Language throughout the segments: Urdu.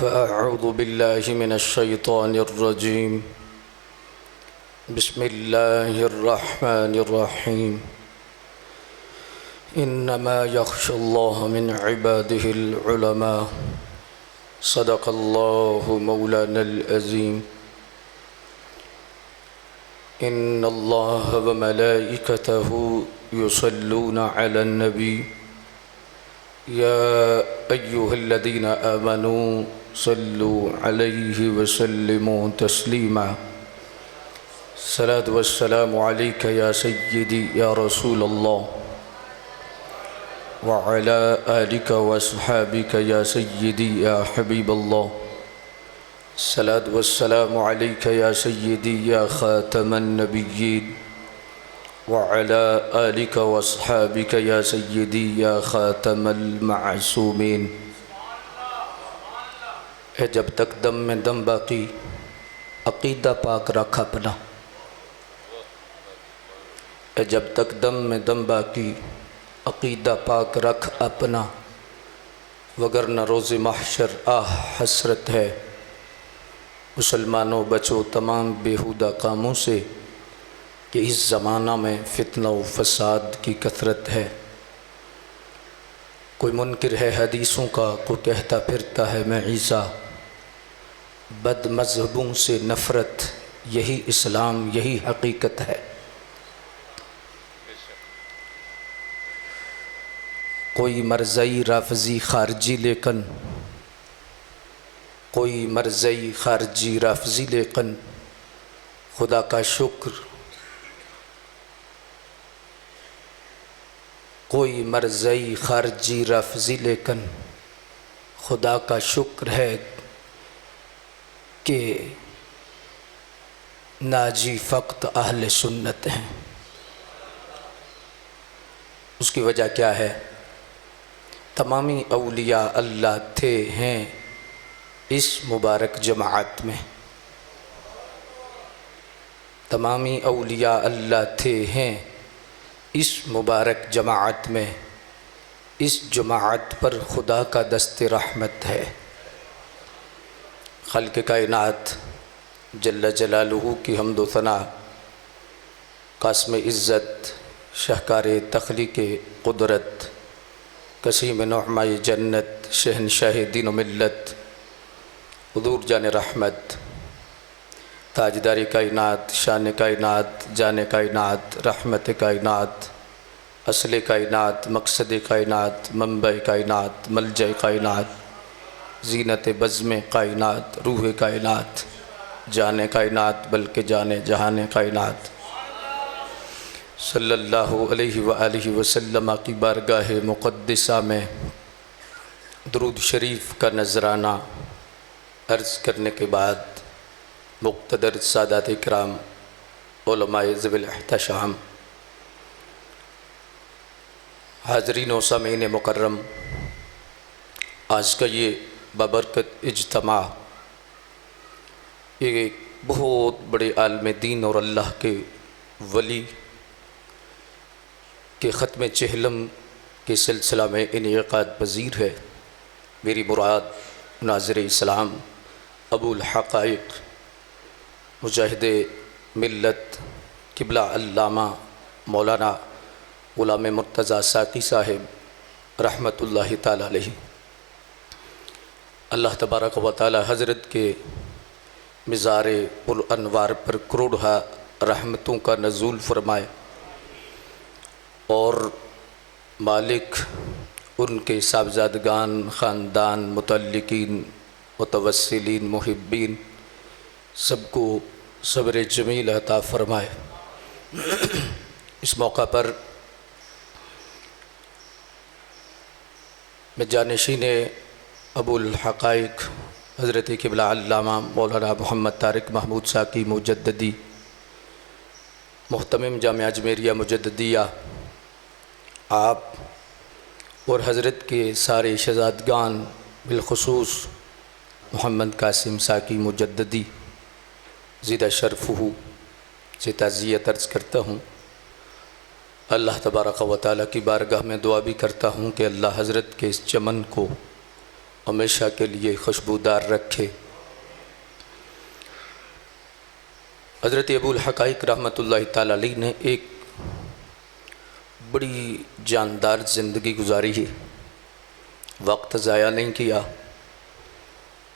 فأعوذ بالله من الشيطان الرجيم. بسم الله الرحمن الرحيم. إنما يخشى الله من عباده العلماء. صدق الله مولانا العظيم. إن الله وملائكته يصلون على النبي يا أيها الذين آمنوا صلوا عليه وسلموا تسليما. الصلاة والسلام عليك يا سيدي يا رسول الله وعلى آلك وأصحابك يا سيدي يا حبيب الله. الصلاة والسلام عليك يا سيدي يا خاتم النبيين وعلى آلك وأصحابك يا سيدي يا خاتم المعصومين. اے جب تک دم میں دم باقی عقیدہ پاک رکھ اپنا. اے جب تک دم میں دم باقی عقیدہ پاک رکھ اپنا، وگرنہ روز محشر آہ حسرت ہے. مسلمانوں بچو تمام بیہودہ کاموں سے کہ اس زمانہ میں فتنہ و فساد کی کثرت ہے. کوئی منکر ہے حدیثوں کا، کوئی کہتا پھرتا ہے میں عیسیٰ. بد مذہبوں سے نفرت، یہی اسلام، یہی حقیقت ہے. کوئی مرزئی رافضی خارجی لیکن خدا کا شکر. کوئی مرزئی خارجی رافضی لیکن خدا کا شکر ہے کہ ناجی فقط اہل سنت ہیں. اس کی وجہ کیا ہے؟ تمامی اولیاء اللہ تھے ہیں اس مبارک جماعت میں. تمامی اولیاء اللہ تھے ہیں اس مبارک جماعت میں. اس جماعت پر خدا کا دست رحمت ہے. خلق کائنات جل جلالہ کی حمد و ثنا، قاسم عزت، شاہکار تخلیق قدرت، قسیم نعمہ جنت، شہنشاہ دین و ملت، حضور جان رحمت، تاجدار کائنات، شان کائنات، جان کائنات، رحمت کائنات، اصل کائنات، مقصد کائنات، منبع کائنات، ملجأ کائنات، زینت بزم کائنات، روح کائنات، جان کائنات بلکہ جان جہان کائنات، صلی اللہ علیہ وآلہ وسلم کی بارگاہ مقدسہ میں درود شریف کا نذرانہ عرض کرنے کے بعد مقتدر سادات اکرام، علماء ذوی الاحتشام، حاضرین و سامعین مکرم، آج کا یہ بابرکت اجتماع یہ ایک بہت بڑے عالم دین اور اللہ کے ولی کے ختم چہلم کے سلسلہ میں انعقاد پذیر ہے. میری مراد ناظر اسلام ابو الحقائق مجاہد ملت قبلہ علامہ مولانا غلام مرتضیٰ ساقی صاحب رحمۃ اللہ تعالی علیہ. اللہ تبارک و تعالی حضرت کے مزار پرانوار پر کروڑہ رحمتوں کا نزول فرمائے اور مالک ان کے صاحبزادگان، خاندان، متعلقین، متوسلین، محبین سب کو صبر جمیل عطا فرمائے. اس موقع پر میں جانشین ابو الحقائق حضرت قبلہ علامہ مولانا محمد طارق محمود ساقی مجددی، محتمم جامعہ اجمیریہ مجددیہ، آپ اور حضرت کے سارے شہزادگان بالخصوص محمد قاسم ساقی مجددی زیدہ شرفہ سے تعزیت عرض کرتا ہوں. اللہ تبارک و تعالیٰ کی بارگاہ میں دعا بھی کرتا ہوں کہ اللہ حضرت کے اس چمن کو ہمیشہ کے لیے خوشبودار رکھے۔ حضرت ابو الحقائق رحمۃ اللہ تعالیٰ علیہ نے ایک بڑی جاندار زندگی گزاری ہے، وقت ضائع نہیں کیا،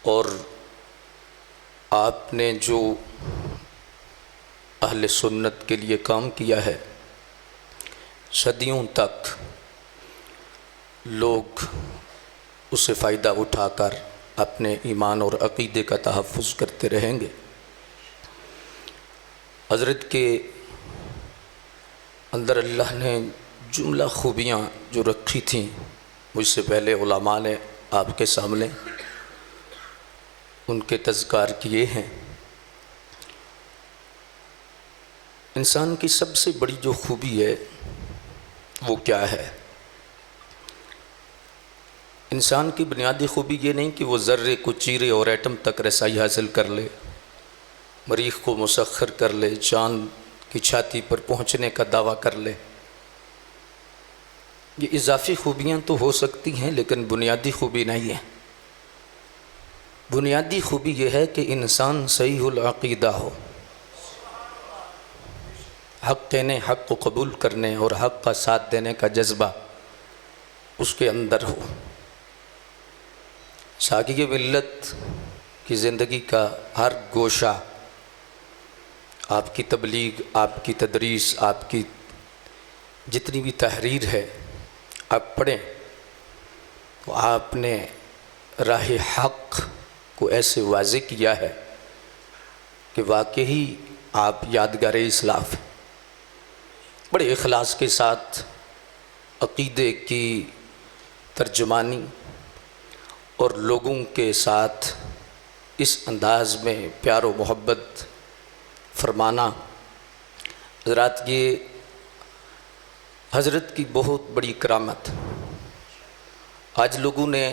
اور آپ نے جو اہل سنت کے لیے کام کیا ہے، صدیوں تک لوگ اس سے فائدہ اٹھا کر اپنے ایمان اور عقیدے کا تحفظ کرتے رہیں گے۔ حضرت کے اندر اللہ نے جملہ خوبیاں جو رکھی تھیں، مجھ سے پہلے علماء نے آپ کے سامنے ان کے تذکار کیے ہیں۔ انسان کی سب سے بڑی جو خوبی ہے وہ کیا ہے؟ انسان کی بنیادی خوبی یہ نہیں کہ وہ ذرے کو چیرے اور ایٹم تک رسائی حاصل کر لے، مریخ کو مسخر کر لے، چاند کی چھاتی پر پہنچنے کا دعویٰ کر لے۔ یہ اضافی خوبیاں تو ہو سکتی ہیں لیکن بنیادی خوبی نہیں ہے۔ بنیادی خوبی یہ ہے کہ انسان صحیح العقیدہ ہو، حق کہنے، حق کو قبول کرنے اور حق کا ساتھ دینے کا جذبہ اس کے اندر ہو۔ ساقی ملت کی زندگی کا ہر گوشہ، آپ کی تبلیغ، آپ کی تدریس، آپ کی جتنی بھی تحریر ہے، آپ پڑھیں تو آپ نے راہ حق کو ایسے واضح کیا ہے کہ واقعی آپ یادگار اسلاف ہیں۔ بڑے اخلاص کے ساتھ عقیدے کی ترجمانی اور لوگوں کے ساتھ اس انداز میں پیار و محبت فرمانا، حضرات یہ حضرت کی بہت بڑی کرامت۔ آج لوگوں نے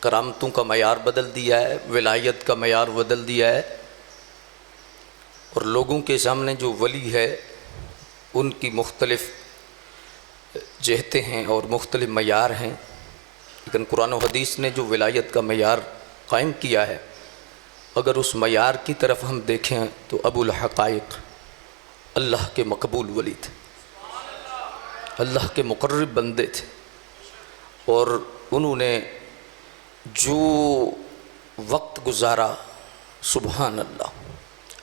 کرامتوں کا معیار بدل دیا ہے، ولایت کا معیار بدل دیا ہے، اور لوگوں کے سامنے جو ولی ہے ان کی مختلف جہتیں ہیں اور مختلف معیار ہیں، لیکن قرآن و حدیث نے جو ولایت کا معیار قائم کیا ہے، اگر اس معیار کی طرف ہم دیکھیں تو ابو الحقائق اللہ کے مقبول ولی تھے، اللہ کے مقرب بندے تھے، اور انہوں نے جو وقت گزارا، سبحان اللہ۔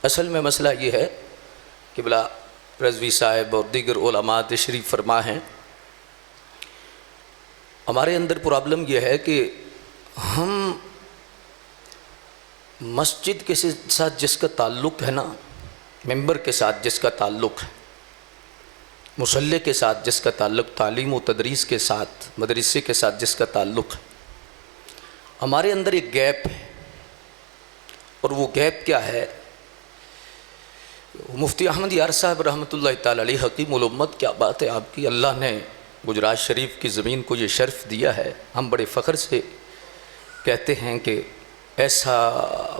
اصل میں مسئلہ یہ ہے کہ بلا رضوی صاحب اور دیگر علماء تشریف فرما ہیں، ہمارے اندر پرابلم یہ ہے کہ ہم مسجد کے ساتھ جس کا تعلق ہے نا، ممبر کے ساتھ جس کا تعلق ہے، مصلی کے ساتھ جس کا تعلق، تعلیم و تدریس کے ساتھ، مدرسے کے ساتھ جس کا تعلق ہے، ہمارے اندر ایک گیپ ہے، اور وہ گیپ کیا ہے؟ مفتی احمد یار صاحب رحمۃ اللہ تعالی علیہ حکیم الامت، کیا بات ہے آپ کی، اللہ نے گجرات شریف کی زمین کو یہ شرف دیا ہے۔ ہم بڑے فخر سے کہتے ہیں کہ ایسا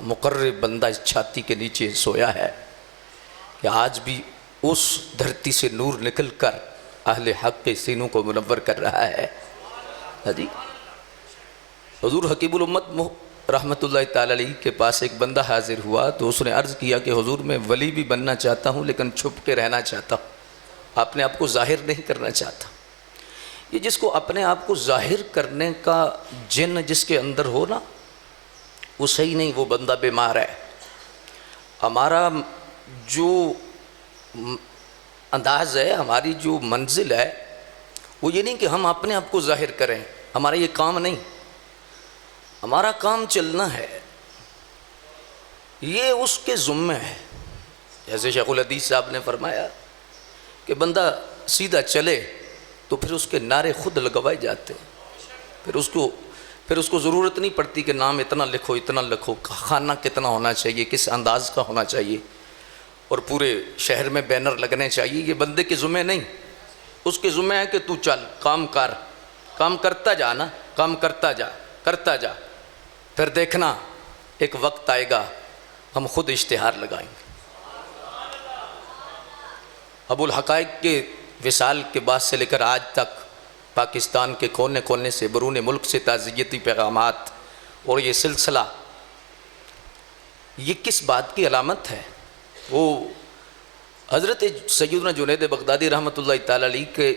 مقرب بندہ اس چھاتی کے نیچے سویا ہے کہ آج بھی اس دھرتی سے نور نکل کر اہل حق کے سینوں کو منور کر رہا ہے۔ جی حضور حکیم الامت رحمۃ اللہ تعالی علیہ کے پاس ایک بندہ حاضر ہوا تو اس نے عرض کیا کہ حضور میں ولی بھی بننا چاہتا ہوں لیکن چھپ کے رہنا چاہتا ہوں، اپنے آپ کو ظاہر نہیں کرنا چاہتا۔ یہ جس کو اپنے آپ کو ظاہر کرنے کا جن جس کے اندر ہو نا، وہ صحیح نہیں، وہ بندہ بیمار ہے۔ ہمارا جو انداز ہے، ہماری جو منزل ہے، وہ یہ نہیں کہ ہم اپنے آپ کو ظاہر کریں، ہمارا یہ کام نہیں، ہمارا کام چلنا ہے، یہ اس کے ذمہ ہے۔ جیسے شیخ الحدیث صاحب نے فرمایا کہ بندہ سیدھا چلے تو پھر اس کے نعرے خود لگوائے جاتے ہیں، پھر اس کو ضرورت نہیں پڑتی کہ نام اتنا لکھو، اتنا لکھو، کھانا کتنا ہونا چاہیے، کس انداز کا ہونا چاہیے، اور پورے شہر میں بینر لگنے چاہیے۔ یہ بندے کے ذمہ نہیں، اس کے ذمہ ہے کہ تو چل، کام کر، کام کرتا جا نا، کام کرتا جا، پھر دیکھنا ایک وقت آئے گا ہم خود اشتہار لگائیں گے۔ ابو الحقائق کے وصال کے بعد سے لے کر آج تک پاکستان کے کونے کونے سے، بیرون ملک سے تعزیتی پیغامات اور یہ سلسلہ یہ کس بات کی علامت ہے؟ وہ حضرت سیدنا جنید بغدادی رحمۃ اللہ تعالی علیہ کے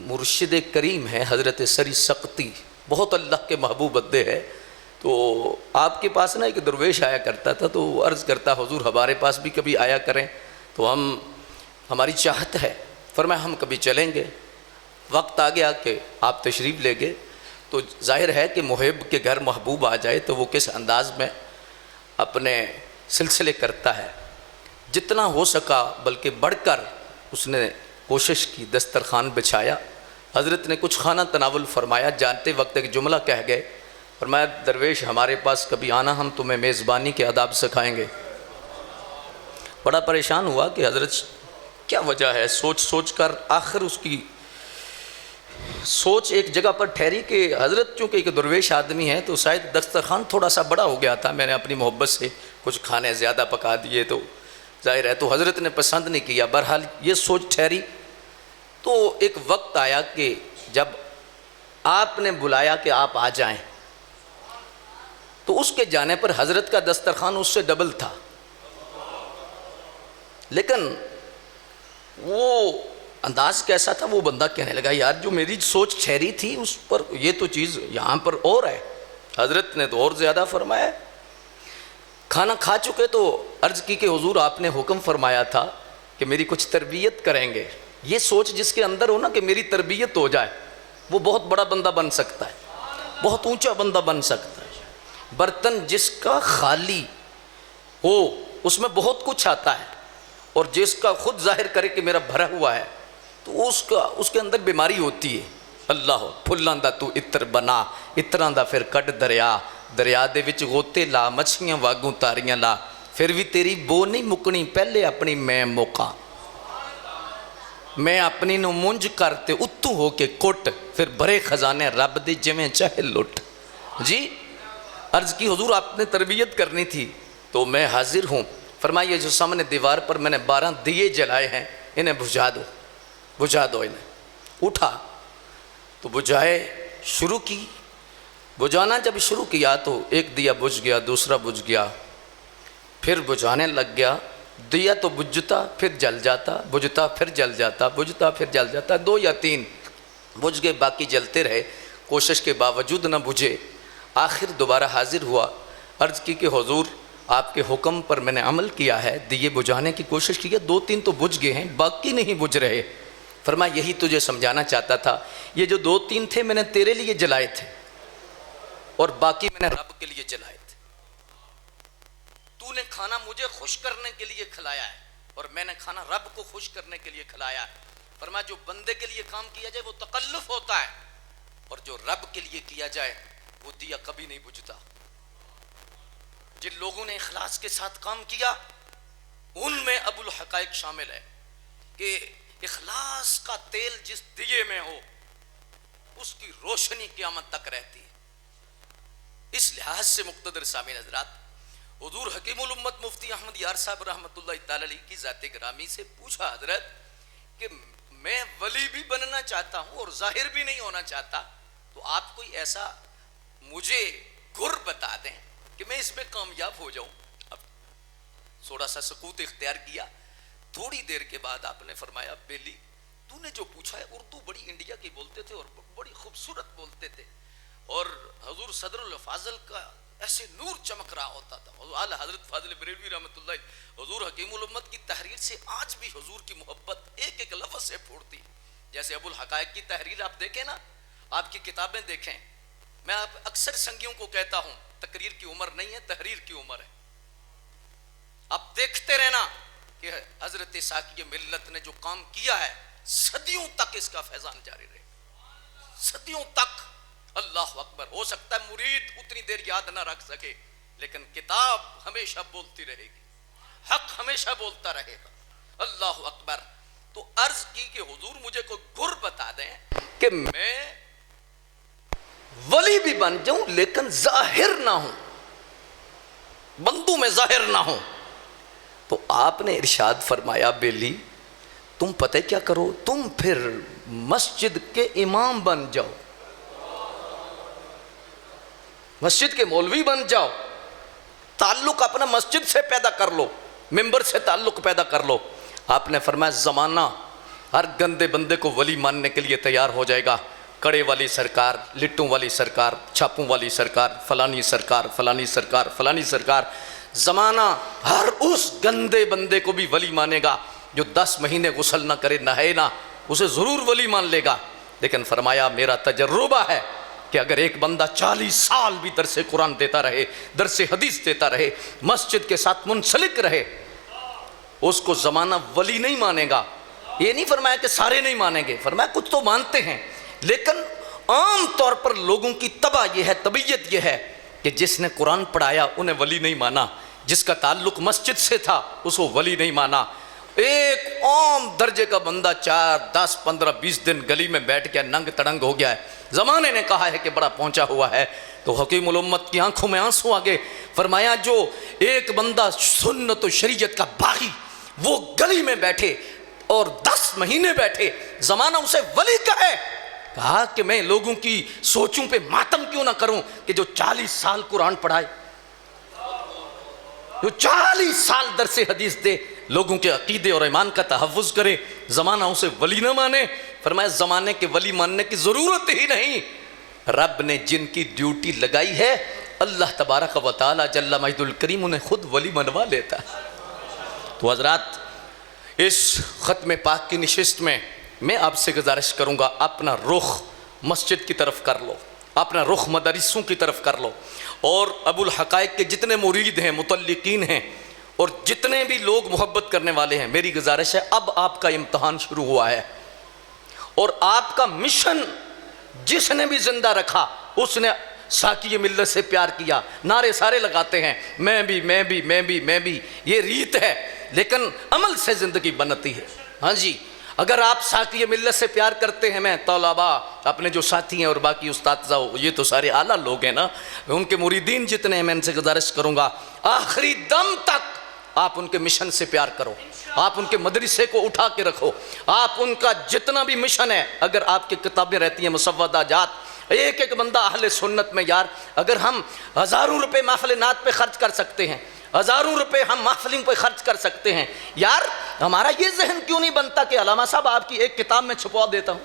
مرشد کریم ہیں حضرت سری سقطی، بہت اللہ کے محبوب بندے ہیں۔ تو آپ کے پاس نا ایک درویش آیا کرتا تھا، تو وہ عرض کرتا حضور ہمارے پاس بھی کبھی آیا کریں، تو ہماری چاہت ہے۔ فرمایا ہم کبھی چلیں گے۔ وقت آ گیا کہ آپ تشریف لے گئے، تو ظاہر ہے کہ محب کے گھر محبوب آ جائے تو وہ کس انداز میں اپنے سلسلے کرتا ہے۔ جتنا ہو سکا بلکہ بڑھ کر اس نے کوشش کی، دسترخوان بچھایا، حضرت نے کچھ کھانا تناول فرمایا، جانتے وقت ایک جملہ کہہ گئے، فرمایا درویش ہمارے پاس کبھی آنا، ہم تمہیں میزبانی کے آداب سکھائیں گے۔ بڑا پریشان ہوا کہ حضرت کیا وجہ ہے، سوچ سوچ کر آخر اس کی سوچ ایک جگہ پر ٹھہری کہ حضرت چونکہ ایک درویش آدمی ہے تو شاید دسترخوان تھوڑا سا بڑا ہو گیا تھا، میں نے اپنی محبت سے کچھ کھانے زیادہ پکا دیے، تو ظاہر ہے تو حضرت نے پسند نہیں کیا۔ بہرحال یہ سوچ ٹھہری، تو ایک وقت آیا کہ جب آپ نے بلایا کہ آپ آ جائیں، تو اس کے جانے پر حضرت کا دسترخوان اس سے ڈبل تھا، لیکن وہ انداز کیسا تھا، وہ بندہ کہنے لگا یار جو میری سوچ ٹھہری تھی اس پر یہ تو چیز یہاں پر اور ہے۔ حضرت نے تو اور زیادہ فرمایا۔ کھانا کھا چکے تو عرض کی کہ حضور آپ نے حکم فرمایا تھا کہ میری کچھ تربیت کریں گے۔ یہ سوچ جس کے اندر ہو نا کہ میری تربیت ہو جائے، وہ بہت بڑا بندہ بن سکتا ہے، بہت اونچا بندہ بن سکتا ہے۔ برتن جس کا خالی ہو اس میں بہت کچھ آتا ہے، اور جس کا خود ظاہر کرے کہ میرا بھرا ہوا ہے تو اس کے اندر بیماری ہوتی ہے۔ اللہ پھلاں دا تو اتر بنا، اتراں دا پھر کٹ دریا، دریا دے وچ غوطے لا، مچھیاں واگوں تاریاں لا، پھر بھی تیری بو نہیں مکنی، پہلے اپنی میں موقع، میں اپنی نو منج کرتے اتو ہو کے کٹ، پھر بھرے خزانے رب دے جویں چاہے لٹ۔ جی عرض کی حضور آپ نے تربیت کرنی تھی تو میں حاضر ہوں۔ فرمائیے جو سامنے دیوار پر میں نے 12 دیے جلائے ہیں انہیں بجھا دو، بجھا دو انہیں۔ اٹھا تو بجھائے شروع کی، بجھانا جب شروع کیا تو ایک دیا بجھ گیا، دوسرا بجھ گیا، پھر بجھانے لگ گیا، دیا تو بجھتا پھر جل جاتا، بجھتا پھر جل جاتا، بجھتا پھر جل جاتا، 2 یا 3 بجھ گئے، باقی جلتے رہے، کوشش کے باوجود نہ بجھے۔ آخر دوبارہ حاضر ہوا، عرض کی کہ حضور آپ کے حکم پر میں نے عمل کیا ہے، دیے بجھانے کی کوشش کی ہے، 2-3 تو بجھ گئے ہیں، باقی نہیں بجھ رہے۔ فرمایا یہی تجھے سمجھانا چاہتا تھا، یہ جو 2-3 تھے میں نے تیرے لیے جلائے تھے اور باقی میں نے رب کے لیے جلائے تھے۔ تو نے کھانا مجھے خوش کرنے کے لیے کھلایا ہے اور میں نے کھانا رب کو خوش کرنے کے لیے کھلایا ہے۔ فرمایا جو بندے کے لیے کام کیا جائے وہ تکلف ہوتا ہے، اور جو رب کے لیے کیا جائے وہ دیا کبھی نہیں بجھتا۔ جن لوگوں نے اخلاص کے ساتھ کام کیا ان میں ابو الحقائق شامل ہے کہ اخلاص کا تیل جس دیے میں ہو اس کی روشنی قیامت تک رہتی ہے۔ اس لحاظ سے مقتدر سامعین حضرات، حضور حکیم الامت مفتی احمد یار صاحب رحمۃ اللہ تعالی علیہ کی ذات گرامی سے پوچھا حضرت کہ میں ولی بھی بننا چاہتا ہوں اور ظاہر بھی نہیں ہونا چاہتا، تو آپ کوئی ایسا مجھے گر بتا دیں کہ میں اس میں کامیاب ہو جاؤں۔ اب تھوڑا سا سکوت اختیار کیا، تھوڑی دیر کے بعد آپ نے فرمایا بیلی تو نے جو پوچھا ہے، اردو بڑی انڈیا کی بولتے تھے اور بڑی خوبصورت بولتے تھے، اور حضور صدر الفاضل کا ایسے نور چمک رہا ہوتا تھا۔ اعلیٰ حضرت فاضل بریلوی رحمۃ اللہ، حضور حکیم الامت کی تحریر سے آج بھی حضور کی محبت ایک ایک لفظ سے پھوٹتی۔ جیسے ابو الحقائق کی تحریر آپ دیکھیں نا، آپ کی کتابیں دیکھیں، میں اکثر سنگیوں کو کہتا ہوں تقریر کی عمر نہیں ہے، تحریر کی عمر ہے۔ اب دیکھتے رہنا کہ حضرت ساقی ملت نے جو کام کیا ہے صدیوں تک اس کا فیضان جاری رہے، صدیوں تک۔ اللہ اکبر۔ ہو سکتا ہے مرید اتنی دیر یاد نہ رکھ سکے، لیکن کتاب ہمیشہ بولتی رہے گی، حق ہمیشہ بولتا رہے گا۔ اللہ اکبر۔ تو عرض کی کہ حضور مجھے کوئی گر بتا دیں کہ میں ولی بھی بن جاؤں لیکن ظاہر نہ ہوں، بندوں میں ظاہر نہ ہوں۔ تو آپ نے ارشاد فرمایا بیلی تم پتہ کیا کرو، تم پھر مسجد کے امام بن جاؤ۔ مسجد کے مولوی بن جاؤ، تعلق اپنا مسجد سے پیدا کر لو، ممبر سے تعلق پیدا کر لو۔ آپ نے فرمایا زمانہ ہر گندے بندے کو ولی ماننے کے لیے تیار ہو جائے گا، کڑے والی سرکار، لٹوں والی سرکار، چھاپوں والی سرکار، فلانی سرکار، فلانی سرکار، فلانی سرکار۔ زمانہ ہر اس گندے بندے کو بھی ولی مانے گا جو 10 مہینے غسل نہ کرے، نہائے نہ، اسے ضرور ولی مان لے گا۔ لیکن فرمایا میرا تجربہ ہے کہ اگر ایک بندہ 40 سال بھی درس قرآن دیتا رہے، درس حدیث دیتا رہے، مسجد کے ساتھ منسلک رہے، اس کو زمانہ ولی نہیں مانے گا۔ یہ نہیں فرمایا کہ سارے نہیں مانیں گے، فرمایا کچھ تو مانتے ہیں، لیکن عام طور پر لوگوں کی طبع یہ ہے، طبیعت یہ ہے کہ جس نے قرآن پڑھایا انہیں ولی نہیں مانا، جس کا تعلق مسجد سے تھا اس کو ولی نہیں مانا۔ ایک عام درجے کا بندہ 4، 10، 15، 20 دن گلی میں بیٹھ کے ننگ تڑنگ ہو گیا ہے، زمانے نے کہا ہے کہ بڑا پہنچا ہوا ہے، تو حکیم الامت کی آنکھوں میں آنسو آگے۔ فرمایا جو ایک بندہ سنت و شریعت کا باغی وہ گلی میں بیٹھے اور 10 مہینے بیٹھے، زمانہ اسے ولی کہے، کہا کہ میں لوگوں کی سوچوں پہ ماتم کیوں نہ کروں کہ جو 40 سال قرآن پڑھائے، جو 40 سال درس حدیث دے، لوگوں کے عقیدے اور ایمان کا تحفظ کرے، زمانہ اسے ولی نہ مانے۔ فرمایا زمانے کے ولی ماننے کی ضرورت ہی نہیں، رب نے جن کی ڈیوٹی لگائی ہے اللہ تبارک و تعالی جل مجد الکریم انہیں خود ولی منوا لیتا ہے۔ تو حضرات اس ختم پاک کی نشست میں میں آپ سے گزارش کروں گا اپنا رخ مسجد کی طرف کر لو، اپنا رخ مدارسوں کی طرف کر لو، اور ابو الحقائق کے جتنے مرید ہیں، متعلقین ہیں، اور جتنے بھی لوگ محبت کرنے والے ہیں، میری گزارش ہے اب آپ کا امتحان شروع ہوا ہے، اور آپ کا مشن جس نے بھی زندہ رکھا اس نے ساقی ملت سے پیار کیا، نعرے سارے لگاتے ہیں، میں بھی میں بھی میں بھی میں بھی، یہ ریت ہے، لیکن عمل سے زندگی بنتی ہے۔ ہاں جی، اگر آپ ساقی ملت سے پیار کرتے ہیں، میں طلباء اپنے جو ساتھی ہیں اور باقی اساتذہ، یہ تو سارے اعلیٰ لوگ ہیں نا، ان کے مریدین جتنے ہیں، میں ان سے گزارش کروں گا آخری دم تک آپ ان کے مشن سے پیار کرو، آپ ان کے مدرسے کو اٹھا کے رکھو، آپ ان کا جتنا بھی مشن ہے، اگر آپ کی کتابیں رہتی ہیں مسودہ جات، ایک ایک بندہ اہل سنت میں، یار اگر ہم ہزاروں روپے محفل نعت پہ خرچ کر سکتے ہیں، ہزاروں روپے ہم محفلوں پہ خرچ کر سکتے ہیں، یار ہمارا یہ ذہن کیوں نہیں بنتا کہ علامہ صاحب آپ کی ایک کتاب میں چھپوا دیتا ہوں۔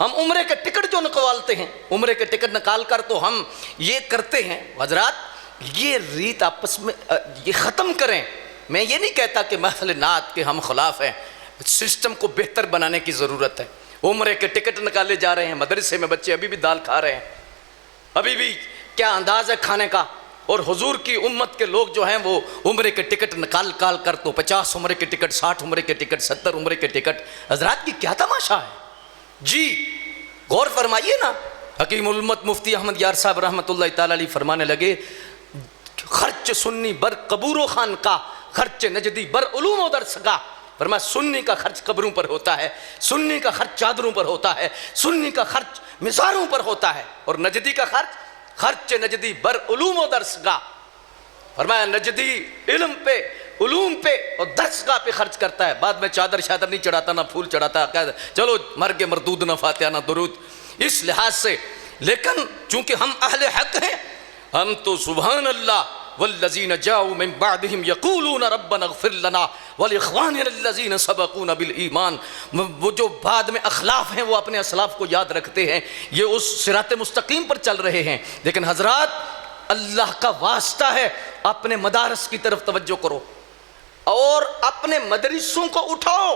ہم عمرے کے ٹکٹ جو نکالتے ہیں، عمرے کے ٹکٹ نکال کر تو ہم یہ کرتے ہیں۔ حضرات یہ ریت آپس میں یہ ختم کریں۔ میں یہ نہیں کہتا کہ محفل نعت کے ہم خلاف ہیں، سسٹم کو بہتر بنانے کی ضرورت ہے۔ عمرے کے ٹکٹ نکالے جا رہے ہیں، مدرسے میں بچے ابھی بھی دال کھا رہے ہیں، ابھی بھی کیا انداز ہے کھانے کا، اور حضور کی امت کے لوگ جو ہیں وہ عمرے کے ٹکٹ نکال کر تو 50 عمرے کے ٹکٹ، 60 عمرے کے ٹکٹ، 70 عمرے کے ٹکٹ۔ حضرات کی کیا تماشا ہے جی؟ غور فرمائیے نا۔ حکیم الامت مفتی احمد یار صاحب رحمۃ اللہ تعالی علیہ فرمانے لگے، خرچ سنی بر قبور و خان کا، خرچ نجدی بر علوم و درس کا۔ فرمایا سنی کا خرچ قبروں پر ہوتا ہے، سنی کا خرچ چادروں پر ہوتا ہے، سنی کا خرچ مزاروں پر ہوتا ہے، اور نجدی کا خرچ نجدی بر علوم و درس گاہ۔ فرمایا نجدی علم پہ، علوم پہ اور درس گاہ پہ خرچ کرتا ہے، بعد میں چادر شادر نہیں چڑھاتا، نہ پھول چڑھاتا، کہتا چلو مرگ مردود نہ فاتحہ نہ درود۔ اس لحاظ سے لیکن چونکہ ہم اہل حق ہیں، ہم تو سبحان اللہ والذین جاؤوا من بعدہم یقولون ربنا اغفر لنا ولاخواننا الذین سبقونا بالایمان، وہ جو بعد میں اخلاف ہیں وہ اپنے اسلاف کو یاد رکھتے ہیں، یہ اس صراط مستقیم پر چل رہے ہیں۔ لیکن حضرات اللہ کا واسطہ ہے اپنے مدارس کی طرف توجہ کرو اور اپنے مدرسوں کو اٹھاؤ۔